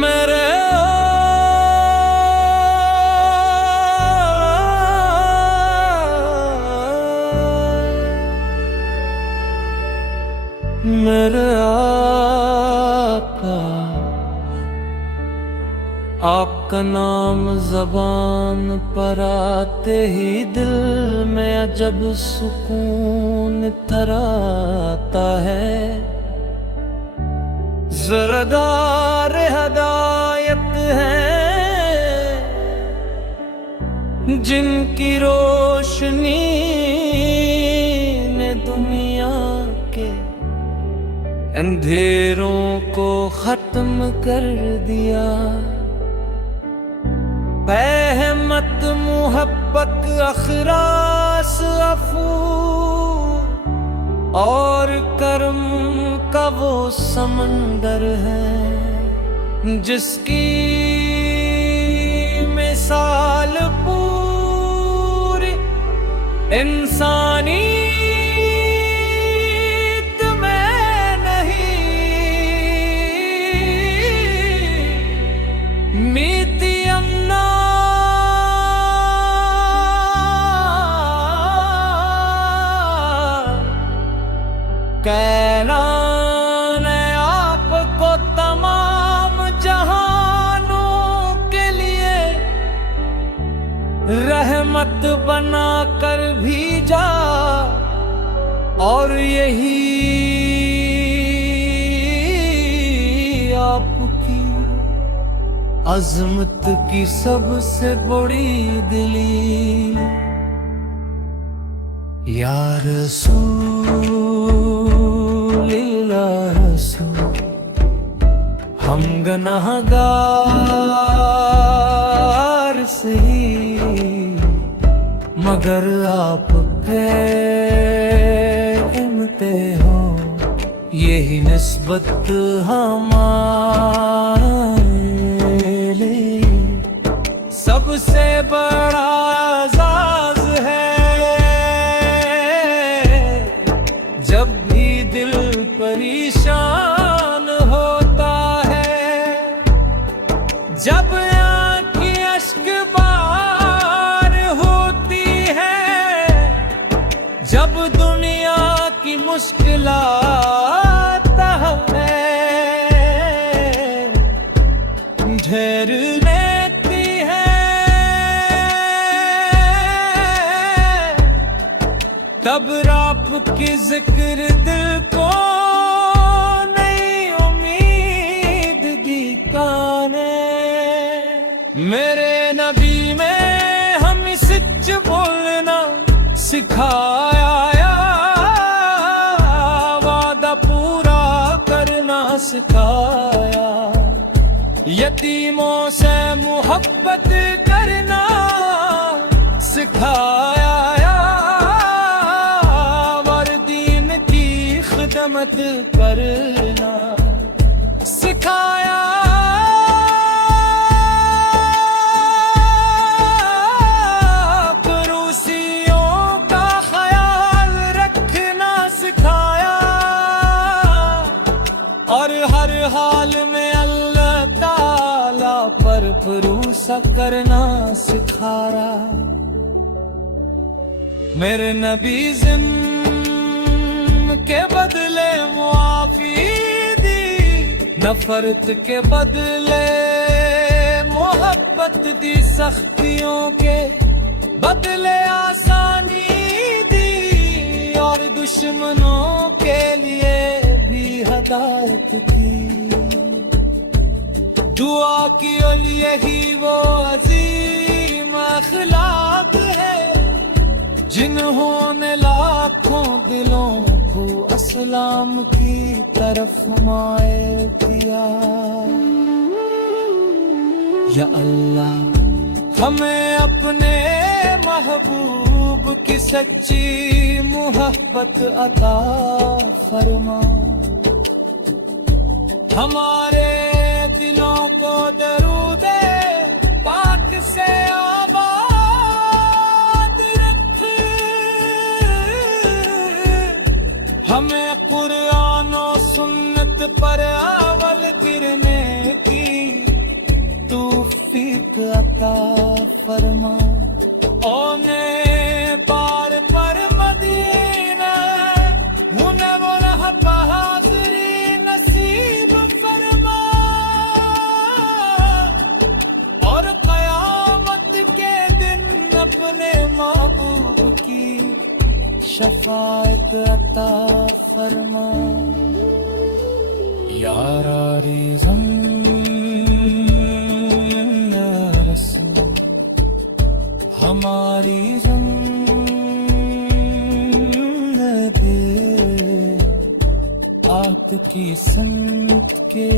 میرے آقا، آپ کا نام زبان پر آتے ہی دل میں عجب سکون تراتا ہے۔ زردار ہدایت ہیں جن کی روشنی نے دنیا کے اندھیروں کو ختم کر دیا۔ رحمت محبت اخلاص عفو اور کرم کا وہ سمندر ہے جس کی مثال پوری انسانی کائنات نے آپ کو تمام جہانوں کے لیے رحمت بنا کر بھیجا، اور یہی آپ کی عظمت کی سب سے بڑی دلیل۔ یا رسول اللہ رسول، ہم گناہگار سہی مگر آپ کہتے ہو یہی نسبت ہمارے لیے سب سے بڑا اعزاز ہے۔ جب بھی دل پریشان ہوتا ہے، جب آنکھیں اشک بار ہوتی ہے، جب دنیا کی مشکلات ہمیں گھیر لیتی ہے، تب آپ کی ذکر دل کو نئی امید دکھانے۔ میرے نبی میں ہمیں سچ بولنا سکھایا، وعدہ پورا کرنا سکھایا، یتیموں سے محبت کرنا سکھایا، خدمت کرنا سکھایا، پڑوسیوں کا خیال رکھنا سکھایا، اور ہر حال میں اللہ تعالی پر بھروسہ کرنا سکھایا۔ میرے نبی کے بدلے معافی دی، نفرت کے بدلے محبت دی، سختیوں کے بدلے آسانی دی، اور دشمنوں کے لیے بھی ہدایت کی۔ دعا کی اور یہی وہ عظیم اخلاق ہے جنہوں نے لاکھوں دلوں کو اسلام کی طرف مائل کیا۔ یا اللہ ہمیں اپنے محبوب کی سچی محبت عطا فرما، ہمارے دلوں کو درود پاک سے آباد رکھ، ہمیں قرآن و سنت پر اول گرنے کی شفاعت عطا فرما یا راریزم یا رسول ہماری زندگی آپ کی سمت کے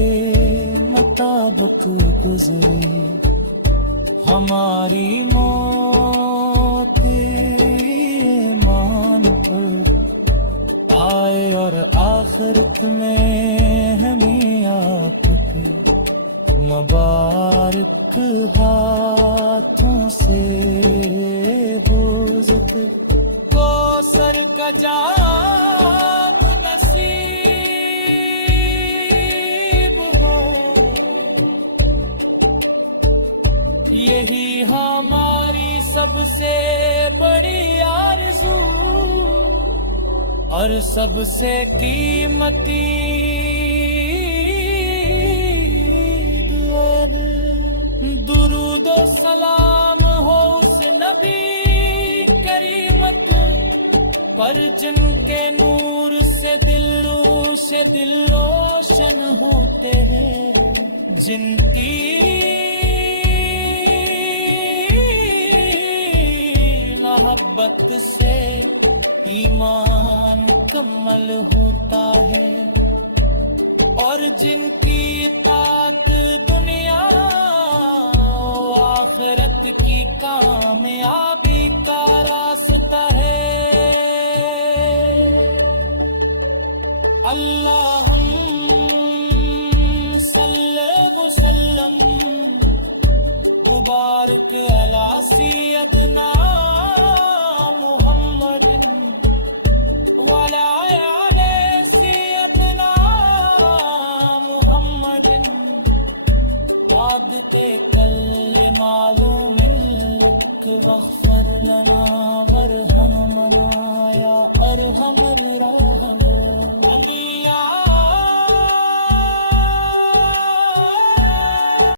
مطابق گزری ہماری موت ایمان پر آئے اور آخرت میں ہمیں آپ کے مبارک ہاتھوں سے ہو ذکر کوثر کا جام نصیب ہو یہی ہماری سب سے بڑی آرزو اور سب سے قیمتی درود و سلام ہو اس نبی کریمت پر جن کے نور سے دل روشن ہوتے ہیں جن کی محبت سے ایمان مکمل ہوتا ہے اور جن کی اطاعت دنیا و آخرت کی کامیابی کا راستہ ہے اللہم صلی وسلم مبارک علی سیدنا محمد وعلی آل سیدنا محمد عادت کل معلوم لک واغفر لنا وارحمنا یا ارحم الراحمین